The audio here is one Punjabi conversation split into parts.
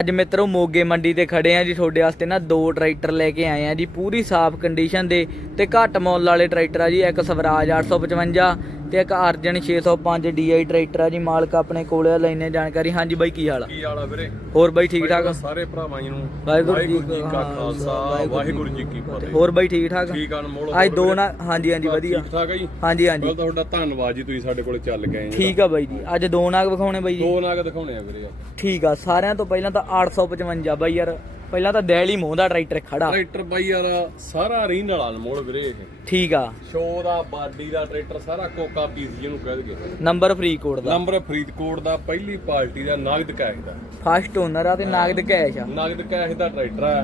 ਅੱਜ ਮਿੱਤਰੋ ਮੋਗੇ ਮੰਡੀ ਤੇ ਖੜੇ ਆ ਜੀ ਤੁਹਾਡੇ ਵਾਸਤੇ ਨਾ ਦੋ ਟਰੈਕਟਰ ਲੈ ਕੇ ਆਏ ਆ ਜੀ ਪੂਰੀ ਸਾਫ਼ ਕੰਡੀਸ਼ਨ ਦੇ ਤੇ ਘੱਟ ਮੁੱਲ ਵਾਲੇ ਟਰੈਕਟਰ ਆ ਜੀ ਇੱਕ ਸਵਰਾਜ 855 ਤੇ ਇੱਕ ਅਰਜਨ 605 DI ਟਰੈਕਟਰ ਆ ਜੀ ਮਾਲਕ ਆਪਣੇ ਕੋਲੇ ਆ, ਲੈਣੇ ਜਾਣਕਾਰੀ। ਹਾਂਜੀ ਬਾਈ ਕੀ ਹਾਲ ਆ? ਕੀ ਹਾਲ ਆ ਵੀਰੇ? ਹੋਰ ਬਾਈ ਠੀਕ ਠਾਕ ਸਾਰੇ ਭਰਾਵਾਂ ਜੀ ਨੂੰ ਵਾਹਿਗੁਰੂ ਜੀ ਕਾ ਖਾਲਸਾ ਵਾਹਿਗੁਰੂ ਜੀ ਕੀ ਫਤਿਹ। ਹੋਰ ਬਾਈ ਠੀਕ ਠਾਕ ਠੀਕ ਆ ਅਨਮੋਲ ਅੱਜ ਦੋ ਨਾ ਹਾਂਜੀ ਹਾਂਜੀ ਵਧੀਆ। ਠੀਕ ਠਾਕ ਆ ਜੀ? ਹਾਂਜੀ ਹਾਂਜੀ। ਤੁਹਾਡਾ ਧੰਨਵਾਦ ਜੀ ਤੁਸੀਂ ਸਾਡੇ ਕੋਲੇ ਚੱਲ ਗਏ ਠੀਕ ਆ ਬਾਈ ਜੀ ਅੱਜ ਦੋ ਨਾਗ ਵਿਖਾਉਣੇ ਬਾਈ ਜੀ। ਦੋ ਨਾਗ ਦਿਖਾਉਣੇ ਆ ਵੀਰੇ। ਠੀਕ ਆ ਸਾਰਿਆਂ ਤੋਂ ਪਹਿਲਾਂ ਤਾਂ 855 ਬਾਈ ਯਾਰ ਪਹਿਲਾਂ ਤਾਂ ਦੈਲੀ ਮੋਹ ਦਾ ਟਰੈਕਟਰ ਖੜਾ। ਟਰੈਕਟਰ ਬਾਈ ਯਾਰ ਸਾਰਾ ਰੀਨ ਵਾਲਾ ਅਨਮੋਲ ਵੀਰੇ ਇਹ। ਠੀਕ ਆ। ਸ਼ੋ ਦਾ ਬਾਡੀ ਦਾ ਟਰੈਕਟਰ ਸਾਰਾ ਕੋਕਾ ਪੀਸ ਜਿਹਨੂੰ ਕਹਿ ਦਈਏ ਨੰਬਰ ਫਰੀਦਕੋਟ ਦਾ। ਨੰਬਰ ਫਰੀਦਕੋਟ ਦਾ ਪਹਿਲੀ ਪਾਰਟੀ ਦਾ ਨਾਗਦ ਕੈਸ਼ ਦਾ। ਫਸਟ ਓਨਰ ਆ ਤੇ ਨਾਗਦ ਕੈਸ਼ ਆ। ਨਾਗਦ ਕੈਸ਼ ਦਾ ਟਰੈਕਟਰ ਆ।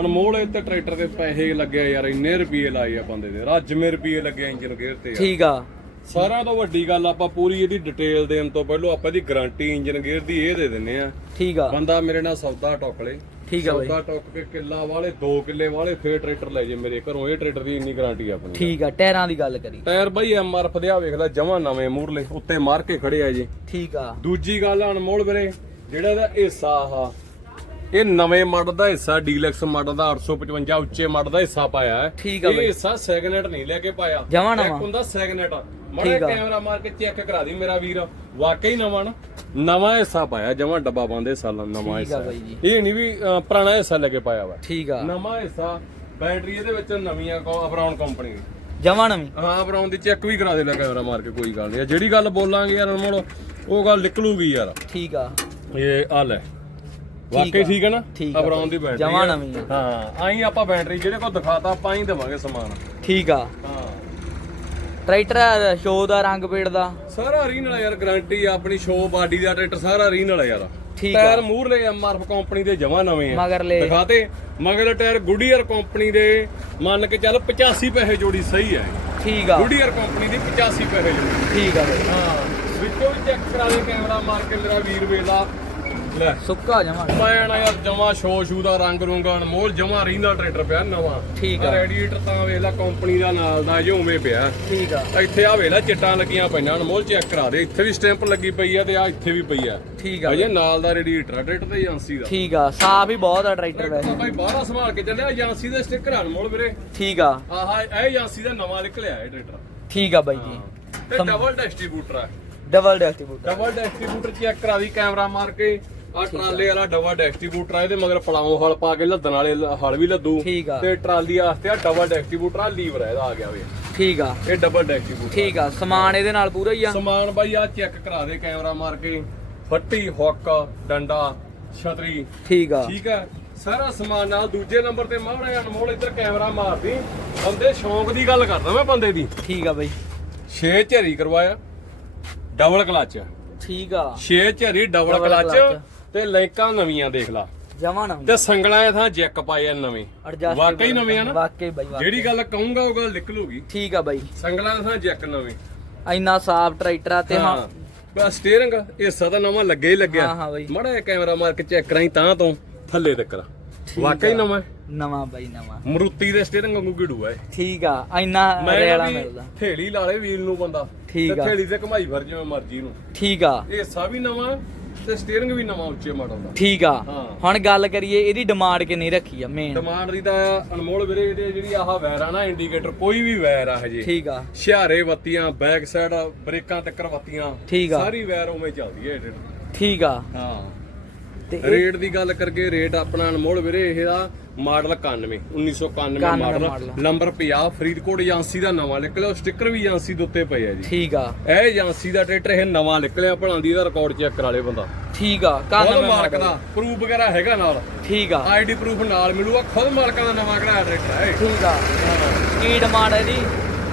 ਅਨਮੋਲ ਤੇ ਟਰੈਕਟਰ ਦੇ ਪੈਸੇ ਲੱਗੇ ਯਾਰ ਇੰਨੇ ਰੁਪਏ ਲਾਏ ਆ ਬੰਦੇ ਦੇ। ਰੱਜਵੇਂ ਰੁਪਏ ਲੱਗੇ ਇੰਜਨ ਗੇਅਰ ਤੇ। ਠੀਕ ਆ। ਸਾਰਿਆਂ ਤੋਂ ਵੱਡੀ ਗੱਲ ਆਪਾਂ ਪੂਰੀ ਇਹਦੀ ਡਿਟੇਲ ਦੇਣ ਤੋਂ ਪਹਿਲਾਂ ਆਪਾਂ ਇਹਦੀ ਗਾਰੰਟੀ ਇੰਜਨ ਗੇਅਰ ਦੀ ਇਹ ਦੇ ਦਿੰਨੇ ਆ। ਠੀਕ ਆ। ਬੰਦਾ ਮੇਰੇ ਨਾਲ ਸੌਦਾ ਟੁੱਕ ਲੇ। ਠੀਕ ਆ ਬਾਈ। ਸੌਦਾ ਟੁੱਕ ਕੇ ਕਿੱਲਾ ਵਾਲੇ 2 ਕਿੱਲੇ ਵਾਲੇ ਫੇਰ ਟਰੈਕਟਰ ਲੈ ਜੇ ਮੇਰੇ ਘਰੋਂ। ਇਹ ਟਰੈਕਟਰ ਦੀ ਇੰਨੀ ਗਾਰੰਟੀ ਆ ਆਪਣੀ। ਠੀਕ ਆ ਟਾਇਰਾਂ ਦੀ ਗੱਲ ਕਰੀ। ਟਾਇਰ ਬਾਈ ਐਮਆਰਐਫ ਦੇ ਆ ਵੇਖ ਲੈ ਜਮਾ ਨਵੇਂ ਮੂਰਲੇ ਉੱਤੇ ਮਾਰ ਕੇ ਖੜੇ ਆ ਜੀ। ਠੀਕ ਆ। ਦੂਜੀ ਗੱਲ ਅਨਮੋਲ ਵੀਰੇ ਜਿਹੜਾ ਇਹਦਾ ਹਿੱਸਾ ਆ ਇਹ ਨਵੇਂ ਮਾਡਲ ਦਾ ਹਿੱਸਾ ਡੀਲਕਸ ਮਾਡਲ ਦਾ 855 ਉੱਚੇ ਮਾਡਲ ਦਾ ਹਿੱਸਾ ਪਾਇਆ ਹੈ। ਠੀਕ ਆ ਇਹ। ਹਿੱਸਾ ਸੈਗਨਟ ਨਹੀਂ ਲੈ ਕੇ ਪਾਇਆ। ਜਮਾਂ ਇੱਕ। ਹੁੰਦਾ ਸੈਗਨਟ ਮੜਾ ਠੀਕ ਆ। ਕੈਮਰਾ ਮਾਰ ਕੇ ਚੈੱਕ ਕਰਾ ਦੀ ਮੇਰਾ ਵੀਰ। ਵਾਕਈ ਨਵਾਂ ਨਾ। ਨਵਾਂ ਹਿੱਸਾ ਪਾਇਆ ਜਮਾ ਡੱਬਾ ਬੰਦੇ ਸਾਲਾਂ ਨਵਾਂ ਠੀਕ ਆ ਹਿੱਸਾ। ਬਾਈ ਜੀ। ਇਹ ਨਹੀਂ ਵੀ ਅ, ਪੁਰਾਣਾ ਹਿੱਸਾ ਲੈ ਕੇ ਪਾਇਆ ਵਾ। ਠੀਕ ਆ। ਨਵਾਂ ਹਿੱਸਾ ਬੈਟਰੀ ਇਹਦੇ ਵਿੱਚ ਨਵੀਆਂ ਅਬਰਾਉਨ ਕੰਪਨੀ ਦੀ। ਜਮਾ ਨਵੀਂ? ਹਾਂ ਅਬਰਾਉਨ ਦੀ ਚੈੱਕ ਵੀ ਕਰਾ ਦੇ ਲੈ ਕੈਮਰਾ ਮਾਰ ਕੇ ਕੋਈ ਗੱਲ ਨਹੀਂ। ਜਿਹੜੀ ਗੱਲ ਬੋਲਾਂਗੇ ਯਾਰ ਅਨਮੋਲ ਉਹ ਗੱਲ ਨਿਕਲੂਗੀ ਯਾਰ। ਠੀਕ ਆ। ਇਹ ਆ ਲੈ। ਵਾਕਈ ਠੀਕ ਹੈ ਨਾ? ਠੀਕ ਆ ਦੀ ਬੈਟਰੀ ਜਮਾਂ। ਨਵੀਂ ਆ। ਹਾਂ ਆਈ ਆਪਾਂ ਬੈਟਰੀ ਜਿਹੜੇ ਕੋ ਦਿਖਾਤਾ ਆਪਾਂ ਹੀ ਦੇਵਾਂਗੇ ਸਮਾਨ। ਠੀਕ ਆ। ਹਾਂ। ਟਰੈਕਟਰ ਸ਼ੋ ਦਾ ਰੰਗ ਪੇੜ ਦਾ। ਸਾਰਾ ਰੀਨ ਵਾਲਾ ਯਾਰ ਗਾਰੰਟੀ ਆ ਆਪਣੀ ਸ਼ੋ ਬਾਡੀ ਦਾ ਟਰੈਕਟਰ ਸਾਰਾ ਰੀਨ ਵਾਲਾ ਯਾਰ। ਠੀਕ ਆ। ਟਾਇਰ ਮੂਰਲੇ ਐਮਆਰਐਫ ਕੰਪਨੀ ਦੇ ਜਮਾ ਨਵੇਂ ਆ। ਮਗਰਲੇ ਦਿਖਾਤੇ? ਮਗਰਲੇ ਟਾਇਰ ਗੁੱਡੀਅਰ ਕੰਪਨੀ ਦੇ। ਮੰਨ ਕੇ ਚੱਲ 85 ਪੈਸੇ ਜੋੜੀ ਸਹੀ ਹੈ ਠੀਕ ਆ। ਗੁੱਡੀਅਰ ਕੰਪਨੀ ਦੀ 85 ਪੈਸੇ ਜੋੜੀ। ਠੀਕ ਆ ਬਾਈ। ਹਾਂ। ਵਿੱਚੋਂ ਵੀ ਚੈੱਕ ਕਰਾ ਦੇ ਕੈਮਰਾ ਮਾਰ ਕੇ ਮੇਰਾ ਵੀਰ ਵੇਲਾ ਲੈ। ਸੁੱਕਾ ਜਮਾ। ਨਾ ਯਾਰ ਜਮਾ ਸ਼ੋ ਸ਼ੂ ਦਾ ਰੰਗ ਰੂੰਗਾ ਅਨਮੋਲ ਜਮਾ ਰਹਿੰਦਾ ਟਰੈਕਟਰ ਪਿਆ ਨਵਾਂ। ਠੀਕ ਆ। ਰੈਡੀਏਟਰ ਤਾਂ ਵੇਖ ਲੈ ਕੰਪਨੀ ਦਾ ਨਾਲ ਦਾ ਜੋ ਉਵੇਂ ਪਿਆ। ਠੀਕ ਆ। ਇੱਥੇ ਆ ਵੇਖ ਲੈ ਚਿੱਟਾਂ ਲੱਗੀਆਂ ਪਈਆਂ ਅਨਮੋਲ ਚੈੱਕ ਕਰਾ ਦੇ। ਇੱਥੇ ਵੀ ਸਟੈਂਪ ਲੱਗੀ ਪਈ ਆ ਤੇ ਆ ਇੱਥੇ ਵੀ ਪਈ ਆ। ਠੀਕ ਆ। ਅਜੇ ਨਾਲ ਦਾ ਰੈਡੀਏਟਰ ਆ ਟਰੈਕਟਰ ਤੇ ਏਜੰਸੀ ਦਾ। ਠੀਕ ਆ ਸਾਫ਼ ਹੀ ਬਹੁਤ ਆ ਟਰੈਕਟਰ ਵੈਸੇ। ਭਾਈ ਬਾਹਰ ਸੰਭਾਲ ਕੇ ਚੱਲਿਆ ਏਜੰਸੀ ਦੇ ਸਟicker ਅਨਮੋਲ ਵੀਰੇ। ਠੀਕ ਆ। ਆਹ ਇਹ ਏਜੰਸੀ ਦਾ ਨਵਾਂ ਨਿਕਲਿਆ ਇਹ ਟਰੈਕਟਰ। ਠੀਕ ਆ ਬਾਈ ਜੀ। ਤੇ ਡਬਲ ਡਿਸਟ੍ਰੀਬਿਊਟਰ ਆ। Double distributor double distributor check ਕਰਾ ਦੀ ਕੈਮਰਾ ਮਾਰ ਕੇ। ਆ। ਟਰਾਲੇ ਵਾਲਾ ਡਬਲ ਡਿਸਟ੍ਰੀਬਿਊਟਰ ਆ ਇਹਦੇ ਮਗਰ ਪਲਾਉ ਹਲ ਪਾ ਕੇ ਲੱਦਣ ਵਾਲੇ ਹਲ ਵੀ ਲੱਦੂ। ਠੀਕ ਆ। ਤੇ ਟਰਾਲੀ ਵਾਸਤੇ ਆ ਡਬਲ ਡਿਸਟ੍ਰੀਬਿਊਟਰ ਆ ਲੀਵਰ ਆ ਇਹਦਾ ਆ ਗਿਆ ਵੇ। ਠੀਕ ਆ। ਇਹ ਡਬਲ ਡਿਸਟ੍ਰੀਬਿਊਟਰ ਠੀਕ ਆ ਸਮਾਨ ਇਹਦੇ ਨਾਲ ਪੂਰਾ ਹੀ ਆ? ਸਮਾਨ ਬਾਈ ਆ ਚੈੱਕ ਕਰਾ ਦੇ ਕੈਮਰਾ ਮਾਰ ਕੇ। ਫੱਟੀ ਹੁੱਕ ਡੰਡਾ ਛਤਰੀ। ਠੀਕ ਆ। ਠੀਕ ਹੈ ਸਾਰਾ ਸਮਾਨ ਨਾਲ ਦੂਜੇ ਨੰਬਰ ਤੇ ਮਾੜਾ ਅਨਮੋਲ ਇੱਧਰ ਕੈਮਰਾ ਮਾਰਦੀ। ਬੰਦੇ ਸ਼ੌਂਕ ਦੀ ਗੱਲ ਕਰਦਾ ਮੈਂ ਬੰਦੇ ਦੀ। ਠੀਕ ਆ ਬਾਈ। 6 ਝਰੀ ਕਰਵਾਇਆ ਡਬਲ ਕਲਚ ਠੀਕ ਆ। 6 ਝਰੀ ਡਬਲ Double ਕਲਚ clutch। ਤੇ ਲਾਈਕਾਂ ਨਵੀਆਂ ਦੇਖ ਲਾ। ਜਮਾ ਨਾ। ਤੇ ਸੰਗਲਾਂ ਇਹ ਥਾਂ ਜੈਕ ਪਾਏ ਆ ਨਵੇਂ। Adjustable ਵਾਕਈ ਨਵੇਂ ਆ ਨਾ? ਵਾਕਈ ਬਾਈ ਵਾਕਈ। ਜਿਹੜੀ ਗੱਲ ਕਹੂੰਗਾ ਉਹ ਗੱਲ ਨਿਕਲੂਗੀ। ਠੀਕ ਆ ਬਾਈ। ਸੰਗਲਾਂ ਥਾਂ ਜੈਕ ਨਵੇਂ। ਇੰਨਾ ਸਾਫ਼ ਟਰੈਕਟਰ ਆ ਤੇ ਹਾਂ। ਬਸ ਸਟੀਅਰਿੰਗ ਹਿੱਸਾ ਤਾਂ ਨਵਾਂ ਲੱਗੇ ਹੀ ਲੱਗਿਆ। ਹਾਂ, ਹਾਂ ਬਾਈ। ਮੜਾ ਜਿਹਾ ਕੈਮਰਾ ਮਾਰ ਕੇ ਚੈੱਕ ਕਰਾਈ ਤਾਂ ਤੋਂ ਥੱਲੇ ਤੱਕ ਵਾਕਈ ਨਵਾਂ ਹੈ। ਨਵਾਂ ਬਾਈ ਨਵਾਂ। ਮਰੂਤੀ ਦੇ ਸਟੀਅਰਿੰਗ ਵਾਂਗੂ ਗਿੜੂ ਹੈ ਠੀਕ ਆ। ਇੰਨਾ ਮੈਂ ਰੇਲਾ ਮਿਲਦਾ। ਥੇਲੀ ਲਾ ਲੇ ਵੀਲ ਨੂੰ ਬੰਦਾ। ਠੀਕ ਤੇ ਆ। ਥੇਲੀ ਤੇ ਘਮਾਈ ਫਿਰ ਜਿਵੇਂ ਮਰਜ਼ੀ ਨੂੰ। ਠੀਕ ਆ। ਇਹ ਹਿੱਸਾ ਵੀ ਨਵਾਂ। ਤੇ ਸਟੀਅਰਿੰਗ ਵੀ ਨਵਾਂ ਉੱਚੇ ਮਾਡਲ ਦਾ। ਠੀਕ ਆ। ਹੁਣ ਗੱਲ ਕਰੀਏ ਇਹਦੀ ਡਿਮਾਂਡ ਕਿੰਨੀ ਰੱਖੀ ਆ ਮੇਨ ਡਿਮਾਂਡ ਦੀ ਤਾਂ ਅਨਮੋਲ ਵੀਰੇ ਇਹਦੇ ਜਿਹੜੀ ਆਹ ਵੈਰ ਆ ਨਾ ਇੰਡੀਕੇਟਰ ਕੋਈ ਵੀ ਵੈਰ ਆ ਹਜੇ। ਠੀਕ ਆ। ਸ਼ਿਆਰੇ ਬੱਤੀਆਂ ਬੈਕ ਸਾਈਡ ਬ੍ਰੇਕਾਂ ਤੱਕਰ ਬੱਤੀਆਂ ਠੀਕ ਆ। ਸਾਰੀ ਵੈਰ ਉਵੇਂ ਚੱਲਦੀ ਹੈ ਇਹਦੇ ਠੀਕ ਆ। ਹਾਂ। ਤੇ ਰੇਟ ਦੀ ਗੱਲ ਕਰਕੇ ਰੇਟ ਆਪਣਾ ਅਨਮੋਲ ਵੀਰੇ ਇਹਦਾ model 91 1991 91 model. Number 50 Faridkot agency ਦਾ ਨਵਾਂ ਨਿਕਲਿਆ ਸਟicker ਵੀ ਏਜੰਸੀ ਦੇ ਉੱਤੇ ਪਏ ਆ ਜੀ। ਠੀਕ ਆ। ਇਹ ਏਜੰਸੀ ਦਾ ਟਰੈਕਟਰ ਇਹ ਨਵਾਂ ਨਿਕਲਿਆ ਭਲਾਂਦੀ ਇਹਦਾ ਰਿਕਾਰਡ ਚੈੱਕ ਕਰਾ ਲੇ ਬੰਦਾ। ਠੀਕ ਆ ਕਾਨ ਖੁਦ ਮਾਲਕ ਦਾ ਪ੍ਰੂਫ ਵਗੈਰਾ ਹੈਗਾ ਨਾਲ। ਠੀਕ ਆ। ਆਈਡੀ ਪ੍ਰੂਫ ਨਾਲ ਮਿਲੂਗਾ ਖੁਦ ਮਾਲਕਾਂ ਦਾ ਨਵਾਂ ਕਢਾਇਆ ਟਰੈਕਟਰ ਹੈ। ਠੀਕ ਆ। ਕੀ ਡਿਮਾਂਡ ਹੈ ਇਹਦੀ?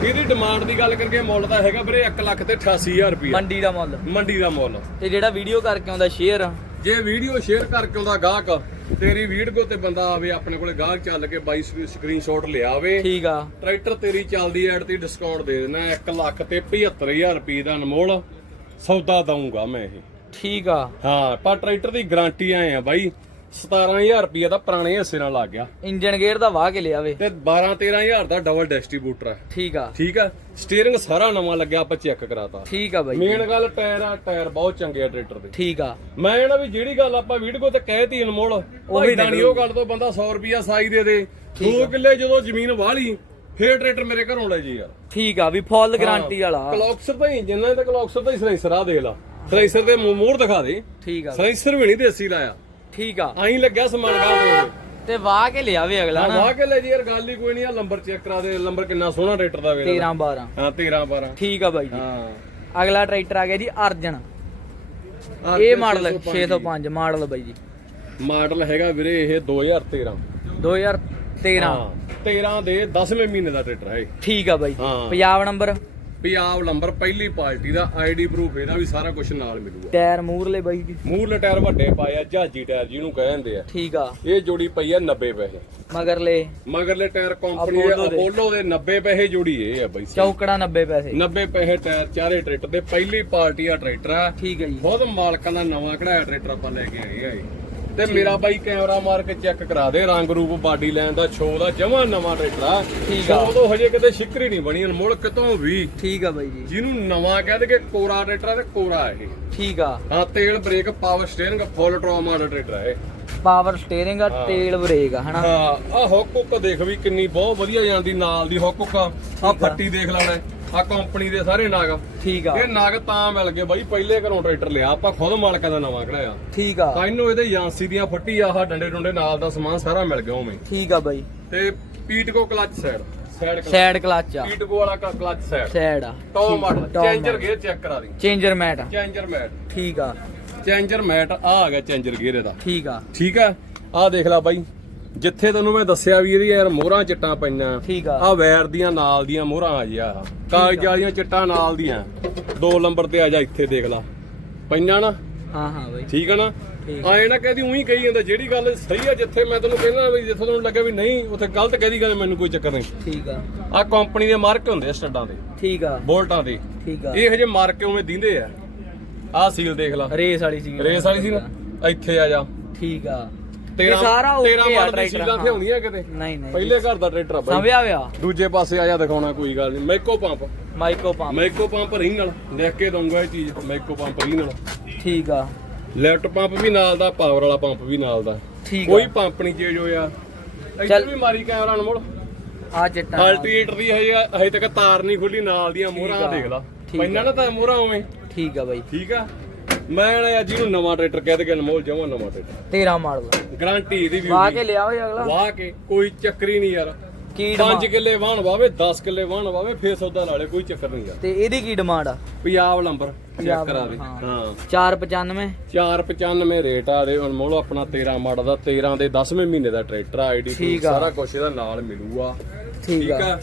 ਇਹਦੀ ਡਿਮਾਂਡ ਦੀ ਗੱਲ ਕਰਕੇ ਮੁੱਲ ਤਾਂ ਹੈਗਾ ਵੀਰੇ 1 ਲੱਖ ਤੇ 88000 ਰੁਪਏ ਮੰਡੀ ਦਾ ਮੁੱਲ। ਮੰਡੀ ਦਾ ਮੁੱਲ। ਤੇ ਜਿਹੜਾ ਵੀਡੀਓ ਕਰਕੇ ਆਉਂਦਾ ਸ਼ੇਅਰ ਜੇ ਵੀਡੀਓ ਸ਼ੇਅਰ ਕਰਕੇ ਉਹਦਾ ਗਾਹਕ ਤੇਰੀ ਵੀਡੀਓ ਤੇ ਬੰਦਾ ਆਵੇ ਆਪਣੇ ਕੋਲੇ ਗਾਹਕ ਚੱਲ ਕੇ ਬਾਈ ਸਕਰੀਨਸ਼ਾਟ ਲਿਆਵੇ। ਠੀਕ ਆ। ਟਰੈਕਟਰ ਤੇਰੀ ਚੱਲਦੀ ਐਡ ਤੇ ਡਿਸਕਾਊਂਟ ਦੇ ਦੇਣਾ 1 ਲੱਖ ਤੇ 75000 ਰੁਪਏ ਦਾ ਅਨਮੋਲ। ਸੌਦਾ ਦਊਂਗਾ ਮੈਂ ਇਹ। ਠੀਕ ਆ। ਹਾਂ ਪਰ ਟਰੈਕਟਰ ਦੀ ਗਾਰੰਟੀ ਆਏ ਆ ਬਾਈ 17000 ਰੁਪਏ ਦਾ ਪੁਰਾਣੇ ਹਿੱਸੇ ਨਾਲ ਲੱਗ ਗਿਆ। ਇੰਜਨ ਗੇਅਰ ਦਾ ਵਾਹ ਕੇ ਲਿਆਵੇ। ਤੇ 12 13000 ਦਾ ਡਬਲ ਡਿਸਟ੍ਰੀਬਿਊਟਰ ਹੈ। ਠੀਕ ਆ। ਠੀਕ ਆ? ਸਟੀਅਰਿੰਗ ਸਾਰਾ ਨਵਾਂ ਲੱਗਿਆ ਆਪਾਂ ਚੈੱਕ ਕਰਾਤਾ। ਠੀਕ ਆ ਬਾਈ ਮੇਨ ਗੱਲ ਟਾਇਰ ਆ ਟਾਇਰ ਬਹੁਤ ਚੰਗੇ ਆ ਟਰੈਕਟਰ ਦੇ। ਠੀਕ ਆ। ਮੈਂ ਨਾ ਵੀ ਜਿਹੜੀ ਗੱਲ ਆਪਾਂ ਵੀਡੀਓ ਤੇ ਕਹਿਤੀ ਅਨਮੋਲ ਉਹ ਵੀ ਨਹੀਂ ਉਹ ਗੱਲ ਤੋਂ ਬੰਦਾ 100 ਰੁਪਿਆ ਸਾਈ ਦੇ ਦੇ। 2 ਕਿੱਲੇ ਜਦੋਂ ਜ਼ਮੀਨ ਵਾਲੀ ਫੇਰ ਟਰੈਕਟਰ ਮੇਰੇ ਘਰੋਂ ਲੈ ਜੀ ਯਾਰ। ਠੀਕ ਆ ਵੀ ਫੁੱਲ ਗਾਰੰਟੀ ਵਾਲਾ। ਕਲੌਕਸਰ ਦਾ ਹੀ ਜਿੰਨਾ ਤੇ ਕਲੌਕਸਰ ਦਾ ਹੀ ਸਲੈਂਸਰ ਆ ਦੇਖ ਲਾ। ਸਲੈਂਸਰ ਦੇ ਮੂੰਹ ਮੂਹਰ ਦਿਖਾ ਦੇ। ਠੀਕ ਆ। ਸਲੈਂਸਰ ਵੀ ਨਹੀਂ ਦੇਸੀ ਲਾਇਆ। ਠੀਕ ਆ। ਆਈ ਲੱਗਿਆ ਸਮਾਨ ਗਾ ਦੇ ਤੇ ਵਾਹ ਕੇ ਲਿਆਵੇ ਅਗਲਾ ਨਾ। ਵਾਹ ਕੇ ਲੈ ਜੀ ਯਾਰ ਗੱਲ ਹੀ ਕੋਈ ਨਹੀਂ ਆ ਨੰਬਰ ਚੈੱਕ ਕਰਾ ਦੇ ਨੰਬਰ ਕਿੰਨਾ ਸੋਹਣਾ ਟਰੈਕਟਰ ਦਾ ਵੇਖ 13 12 ਹਾਂ 13 12 ਠੀਕ ਆ ਬਾਈ ਜੀ। ਹਾਂ। ਅਗਲਾ ਟਰੈਕਟਰ ਆ ਗਿਆ ਜੀ ਅਰਜਨ। ਆਹ ਇਹ ਮਾਡਲ 605 ਮਾਡਲ ਬਾਈ ਜੀ। ਮਾਡਲ ਹੈਗਾ ਵੀਰੇ ਇਹ 2013 2013 ਹਾਂ 13 ਦੇ 10ਵੇਂ ਮਹੀਨੇ ਦਾ ਟਰੈਕਟਰ ਹੈ ਇਹ। ਠੀਕ ਆ ਬਾਈ ਹਾਂ। ਪੰਜਾਬ ਨੰਬਰ। ਪੰਜਾਬ ਨੰਬਰ ਪਹਿਲੀ ਪਾਰਟੀ ਦਾ ਆਈਡੀ ਪ੍ਰੂਫ ਇਹਦਾ ਵੀ ਸਾਰਾ ਕੁਝ ਨਾਲ ਮਿਲੂਗਾ। ਟਾਇਰ ਮੂਰਲੇ ਬਾਈ ਜੀ। ਮੂਰਲੇ ਟਾਇਰ ਵੱਡੇ ਪਾਏ ਆ ਜਹਾਜੀ ਟਾਇਰ ਜਿਹਨੂੰ ਕਹਿੰਦੇ ਆ। ਠੀਕ ਆ। ਇਹ ਜੋੜੀ ਪਈ ਆ 90 ਪੈਸੇ। ਮਗਰਲੇ। ਮਗਰਲੇ ਟਾਇਰ ਕੰਪਨੀ ਦੇ। ਅਪੋਲੋ ਦੇ 90 ਪੈਸੇ ਜੋੜੀ ਇਹ ਆ ਬਈ ਚੌਕੜਾ 90 ਪੈਸੇ। 90 ਪੈਸੇ ਟਾਇਰ ਚਾਰੇ ਟਰੈਕਟਰ ਦੇ ਪਹਿਲੀ ਪਾਰਟੀ ਆ ਟਰੈਕਟਰ ਆ। ਠੀਕ ਹੈ ਜੀ। ਬਹੁਤ ਮਾਲਕਾਂ ਦਾ ਨਵਾਂ ਕਢਾਇਆ ਟਰੈਕਟਰ ਆਪਾਂ ਲੈ ਕੇ ਆਏ ਆ ਇਹ। ਤੇ ਮੇਰਾ ਬਾਈ ਕੈਮਰਾ ਮਾਰ ਕੇ ਚੈੱਕ ਕਰਾ ਦੇ ਰੰਗ ਰੂਪ ਬਾਡੀ ਲੈਣ ਦਾ ਸ਼ੋ ਦਾ ਜਮਾ ਨਵਾਂ ਟਰੈਕਟਰ ਆ। ਠੀਕ ਆ। ਤੋਂ ਹਜੇ ਕਿਤੇ ਸ਼ਿਕਰੀ ਨਹੀਂ ਬਣੀ ਅਨਮੋਲ ਕਿਤੋਂ ਵੀ। ਠੀਕ ਆ ਬਾਈ ਜੀ। ਜਿਹਨੂੰ ਨਵਾਂ ਕਹਿ ਦੇਗੇ ਕੋਰਾ ਟਰੈਕਟਰ ਆ ਤੇ ਕੋਰਾ ਇਹ। ਠੀਕ ਆ। ਹਾਂ ਤੇਲ ਬ੍ਰੇਕ ਪਾਵਰ ਸਟੀਅਰਿੰਗ ਫੁੱਲ ਟਰੋ ਮਾਡਲ ਟਰੈਕਟਰ ਆ ਇਹ। ਪਾਵਰ ਸਟੀਅਰਿੰਗ ਆ ਤੇਲ ਬ੍ਰੇਕ ਆ ਹਨਾ? ਹਾਂ ਆ ਹੁੱਕ ਹੁੱਕ ਦੇਖ ਵੀ ਕਿੰਨੀ ਬਹੁਤ ਵਧੀਆ ਜਾਂਦੀ ਨਾਲ ਦੀ ਹੁੱਕ ਹੁੱਕ ਆ। ਫੱਟੀ ਦੇਖ ਲੈਣਾ। ਆ ਕੰਪਨੀ ਦੇ ਸਾਰੇ ਨਾਗ। ਠੀਕ ਆ। ਇਹ ਨਾਗ ਤਾਂ ਮਿਲ ਗਏ ਬਾਈ ਪਹਿਲੇ ਘਰੋਂ ਟਰੈਕਟਰ ਲਿਆ ਆਪਾਂ ਖੁਦ ਮਾਲਕਾਂ ਦਾ ਨਵਾਂ ਕਢਾਇਆ। ਠੀਕ ਆ। ਤਾਂ ਇਹਨੂੰ ਇਹਦੇ ਏਜੰਸੀ ਦੀਆਂ ਫੱਟੀ ਆਹ ਡੰਡੇ ਡੁੰਡੇ ਨਾਲ ਦਾ ਸਮਾਨ ਸਾਰਾ ਮਿਲ ਗਿਆ ਉਵੇਂ। ਠੀਕ ਆ ਬਾਈ। ਤੇ ਪੀਟਕੋ ਕਲੱਚ ਸਾਈਡ ਸਾਈਡ ਕਲਚ। ਆ। ਪੀਟਕੋ ਵਾਲਾ ਕਲੱਚ ਸਾਈਡ ਸਾਈਡ ਆ। Top model changer. Gear check ਕਰਾ ਦੀ। ਚੇਂਜਰ ਮੈਟ ਆ। Changer mat. ਠੀਕ ਆ। ਚੇਂਜਰ ਮੈਟ ਆ ਆ ਗਿਆ ਚੇਂਜਰ ਗੇਅਰ ਇਹਦਾ। ਠੀਕ ਆ। ਠੀਕ ਆ? ਆ ਦੇਖ ਲੈ ਬਾਈ। ਜਿੱਥੇ ਤੈਨੂੰ ਮੈਂ ਦੱਸਿਆ ਵੀ ਇਹਦੀ ਯਾਰ ਮੋਹਰਾਂ ਚਿੱਟਾਂ ਠੀਕ ਆ। ਆ ਵੈਰ ਦੀਆਂ ਨਾਲ ਦੀਆਂ ਮੋਹਰਾਂ ਆ ਜੀ ਆ ਕਾਗਜ਼ ਵਾਲੀਆਂ ਚਿੱਟਾਂ ਨਾਲ ਦੀਆਂ। ਦੋ ਨੰਬਰ ਤੇ ਆ ਜਾ ਇੱਥੇ ਦੇਖ ਲਾ। ਪਈਆਂ ਨਾ? ਹਾਂ ਹਾਂ ਬਾਈ। ਠੀਕ ਆ ਨਾ। ਆਏ ਨਾ ਕਹਦੀ ਉਹੀ ਕਹੀ ਜਾਂਦਾ ਜਿਹੜੀ ਗੱਲ ਸਹੀ ਆ ਜਿੱਥੇ ਮੈਂ ਤੈਨੂੰ ਕਹਿੰਦਾ ਵੀ ਜਿੱਥੇ ਤੈਨੂੰ ਲੱਗੇ ਵੀ ਨਹੀਂ ਉੱਥੇ ਗਲਤ ਕਹਦੀ ਗੱਲ ਮੈਨੂੰ ਕੋਈ ਚੱਕਰ ਨਹੀਂ। ਠੀਕ ਆ। ਆ ਕੰਪਨੀ ਦੇ ਮਾਰਕ ਹੁੰਦੇ ਆ ਸਟੱਡਾਂ ਦੇ। ਠੀਕ ਆ। ਬੋਲਟਾਂ ਦੇ। ਠੀਕ ਆ। ਇਹ ਹਜੇ ਮਾਰਕੇ ਉਵੇਂ ਦਿੰਦੇ ਆ। ਆ ਸੀਲ ਦੇਖ ਲਾ। ਰੇਸ ਵਾਲੀ ਸੀ ਰੇਸ ਵਾਲੀ ਸੀ ਨਾ ਇੱਥੇ ਆ ਜਾ। ਠੀਕ ਆ। ਇਹ ਸਾਰਾ ਤੇਰਾ ਓਕੇ ਆ ਦੀ ਸੀਲਾਂ ਟਰੈਕਟਰ ਤੇ ਹੋਣੀਆਂ ਕਿਤੇ? ਨਹੀਂ ਨਹੀਂ। ਪਹਿਲੇ ਘਰ ਦਾ ਟਰੈਕਟਰ ਆ ਬਾਈ। ਸਮਝਿਆ ਵਿਆ ਦੂਜੇ ਪਾਸੇ ਆ ਜਾ ਦਿਖਾਉਣਾ ਕੋਈ ਗੱਲ ਨਹੀਂ। Mico pump. Mico pump. Mico pump ਰੀ ਨਾਲ ਲਿਖ ਕੇ ਦਊਂਗਾ ਇਹ ਚੀਜ਼। ਮੈਕੋ ਪੰਪ ਰੀ ਨਾਲ ਠੀਕ ਆ। ਲੈਫਟ ਪੰਪ ਵੀ ਨਾਲ ਦਾ ਪਾਵਰ ਵਾਲਾ ਪੰਪ ਵੀ ਨਾਲ ਦਾ। ਠੀਕ ਕੋਈ ਆ ਪੰਪ ਨਹੀਂ ਚੇਂਜ ਹੋਇਆ। ਇੱਧਰ ਚੱਲ। ਵੀ ਮਾਰੀ ਕੈਮਰਾ ਅਨਮੋਲ। ਆ ਚਿੱਟਾ ਅਲਟੀਏਟਰ ਦੀ ਹਜੇ ਹਜੇ ਤੱਕ ਤਾਰ ਨਹੀਂ ਖੁੱਲੀ ਨਾਲ ਦੀਆਂ ਮੋਹਰਾਂ ਆ। ਦੇਖ ਲਾ। ਠੀਕ ਪੈਣਾ ਨਾ ਤਾਂ ਮੋਹਰਾਂ ਉਵੇਂ। ਠੀਕ ਆ ਬਾਈ। ਠੀਕ ਆ? ਮੈਂ ਨਾ ਅੱਜ ਇਹਨੂੰ ਨਵਾਂ ਟਰੈਕਟਰ ਕਹਿ ਦੇ ਅਨਮੋਲ ਜਮਾ ਨਵਾਂ ਟਰੈਕਟਰ। 13 ਮਾਡਲ। ਗਾਰੰਟੀ ਇਹਦੀ ਵੀ ਵਾ ਕੇ ਲਿਆ ਓਏ ਅਗਲਾ। ਵਾਹ ਕੇ ਕੋਈ ਚੱਕਰੀ ਨਹੀਂ ਯਾਰ। ਕੀ 5 ਡਿਮਾਂਡ ਕਿੱਲੇ ਵਾਹਣ ਵਾਵੇ 10 ਕਿੱਲੇ ਵਾਹਣ ਵਾਵੇ ਫੇਰ ਸੌਦਾ ਨਾਲੇ ਕੋਈ ਚੱਕਰ ਨਹੀਂ ਯਾਰ। ਤੇ ਇਹਦੀ ਕੀ ਡਿਮਾਂਡ ਆ? ਪੰਜਾਬ ਨੰਬਰ ਚੈੱਕ ਕਰਾ ਦੇ। ਹਾਂ। ਹਾਂ। 495 495 ਰੇਟ ਆ ਦੇ ਅਨਮੋਲ ਆਪਣਾ 13 ਮਾਡਲ ਦਾ 13 ਦੇ 10ਵੇਂ ਮਹੀਨੇ ਦਾ ਟਰੈਕਟਰ ਆਈਡੀ। ਸਾਰਾ ਕੁਝ ਇਹਦਾ ਨਾਲ ਮਿਲੂਗਾ। ਠੀਕ ਆ?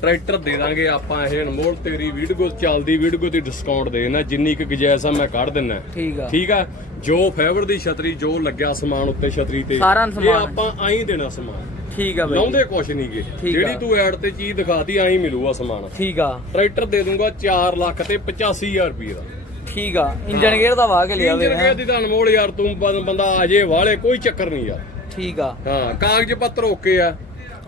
ਟਰੈਕਟਰ ਦੇ ਦਾਂਗੇ ਆਪਾਂ ਇਹ ਅਨਮੋਲ ਤੇਰੀ ਵੀਡੀਓ ਚੱਲਦੀ ਵੀਡੀਓ ਤੇ ਡਿਸਕਾਊਂਟ ਦੇ ਦੇਣਾ ਜਿੰਨੀ ਕੁ ਗੁਜਾਇਸ਼ ਆ ਮੈਂ ਕੱਢ ਦਿੰਨਾ। ਠੀਕ ਆ। ਠੀਕ ਆ? ਜੋ ਫਾਈਬਰ ਦੀ ਛਤਰੀ ਜੋ ਲੱਗਿਆ ਸਮਾਨ ਉੱਤੇ ਛਤਰੀ ਤੇ ਸਾਰਾ ਇਹ। ਆਪਾਂ ਆਈ ਦੇਣਾ ਸਮਾਨ। ਠੀਕ ਆ ਬਾਈ। ਲਾਉਂਦੇ ਕੁਛ ਨਹੀਂਗੇ ਆ। ਜਿਹੜੀ ਤੂੰ ਐਡ ਤੇ ਚੀਜ਼ ਦਿਖਾਤੀ ਆਈ ਮਿਲੂਗਾ ਸਮਾਨ। ਠੀਕ ਆ। ਟਰੈਕਟਰ ਦੇ ਦੂੰਗਾ 4 ਲੱਖ ਤੇ 85000 ਰੁਪਏ ਦਾ। ਠੀਕ ਆ। ਇੰਜਨ ਗੇਅਰ ਦਾ ਵਾ ਕੇ ਲਿਆ ਵੇ ਇੰਜਨ ਕੇ ਦੀ ਤਾਂ ਅਨਮੋਲ ਯਾਰ ਤੂੰ ਬੰਦਾ ਆ ਜੇ ਵਾਲੇ ਕੋਈ ਚੱਕਰ ਨਹੀਂ ਯਾਰ। ਠੀਕ ਆ। ਹਾਂ ਕਾਗਜ਼ ਪੱਤਰ ਓਕੇ ਆ।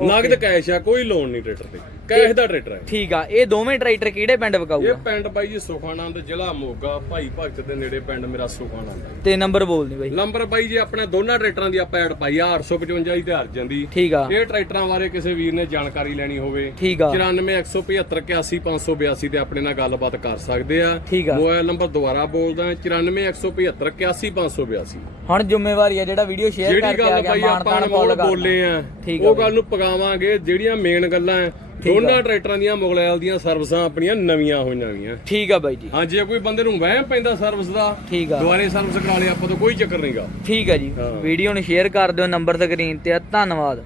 ਨਗਦ ਕੈਸ਼ ਆ ਕੋਈ ਲੋਨ ਨਹੀਂ ਟਰੈਕਟਰ ਤੇ। ਕੈਸ਼ ਦਾ ਟਰੈਕਟਰ ਹੈ। ਠੀਕ ਆ ਇਹ ਦੋਵੇਂ ਟਰੈਕਟਰ ਕਿਹੜੇ ਪਿੰਡ ਇਹ ਵਿਕਾਊਗਾ ਪਿੰਡ ਬਾਈ ਜੀ ਸੁਖਾਨੰਦ ਜ਼ਿਲ੍ਹਾ ਮੋਗਾ ਭਾਈ ਭਗਤ ਦੇ ਨੇੜੇ ਪਿੰਡ ਮੇਰਾ ਸੁਖਾਨੰਦ ਹੈ। ਤੇ ਨੰਬਰ ਬੋਲ ਦੀ ਬਾਈ। ਨੰਬਰ ਬਾਈ ਜੀ ਆਪਣੇ ਦੋਨਾਂ ਟਰੈਕਟਰਾਂ ਦੀ ਆਪਾਂ ਐਡ ਪਾਈ ਆ 855 ਤੇ ਅਰਜਨ ਦੀ। ਠੀਕ ਆ। ਇਹ ਟਰੈਕਟਰਾਂ ਬਾਰੇ ਕਿਸੇ ਵੀਰ ਨੇ ਜਾਣਕਾਰੀ ਲੈਣੀ ਹੋਵੇ। ਠੀਕ ਆ। 94175 81582 ਤੇ ਆਪਣੇ ਨਾਲ ਗੱਲਬਾਤ ਕਰ ਸਕਦੇ ਆ। ਠੀਕ ਆ। ਮੋਬਾਈਲ ਨੰਬਰ ਦੁਬਾਰਾ ਬੋਲਦਾ 94175 81582 ਹੁਣ ਜ਼ਿੰਮੇਵਾਰੀ ਆ ਜਿਹੜਾ ਵੀਡੀਓ ਸ਼ੇਅਰ ਜਿਹੜੀ ਕਰਕੇ ਆ ਗੱਲ ਗਿਆ ਬਾਈ ਆਪਾਂ ਮਾਨਤਾਨ ਫੋਲ ਬੋਲੇ ਆ ਠੀਕ ਆ ਉਹ ਗੱਲ ਨੂੰ ਪਗਾਵਾਂਗੇ ਜਿਹੜੀਆਂ ਮੇਨ ਗੱਲਾਂ ਆ, ਦੋਨਾਂ ਟਰੈਕਟਰਾਂ ਦੀਆਂ ਮੁਗਲੈਲ ਦੀਆਂ ਸਰਵਿਸਾਂ ਆਪਣੀਆਂ ਨਵੀਆਂ ਹੋਈਆਂ ਵੀਆਂ ਠੀਕ ਆ ਬਾਈ ਜੀ। ਹਾਂ ਜੇ ਕੋਈ ਬੰਦੇ ਨੂੰ ਵਹਿਮ ਪੈਂਦਾ ਸਰਵਿਸ ਦਾ ਠੀਕ ਆ। ਦੁਬਾਰੇ ਸਰਵਿਸ ਕਰਾ ਲਈ ਆਪਾਂ ਤੋਂ ਕੋਈ ਚੱਕਰ ਨਹੀਂਗਾ ਠੀਕ ਆ ਜੀ। ਵੀਡੀਓ ਨੂੰ ਸ਼ੇਅਰ ਕਰ ਦਿਓ ਨੰਬਰ ਸਕਰੀਨ ਤੇ ਆ। ਧੰਨਵਾਦ।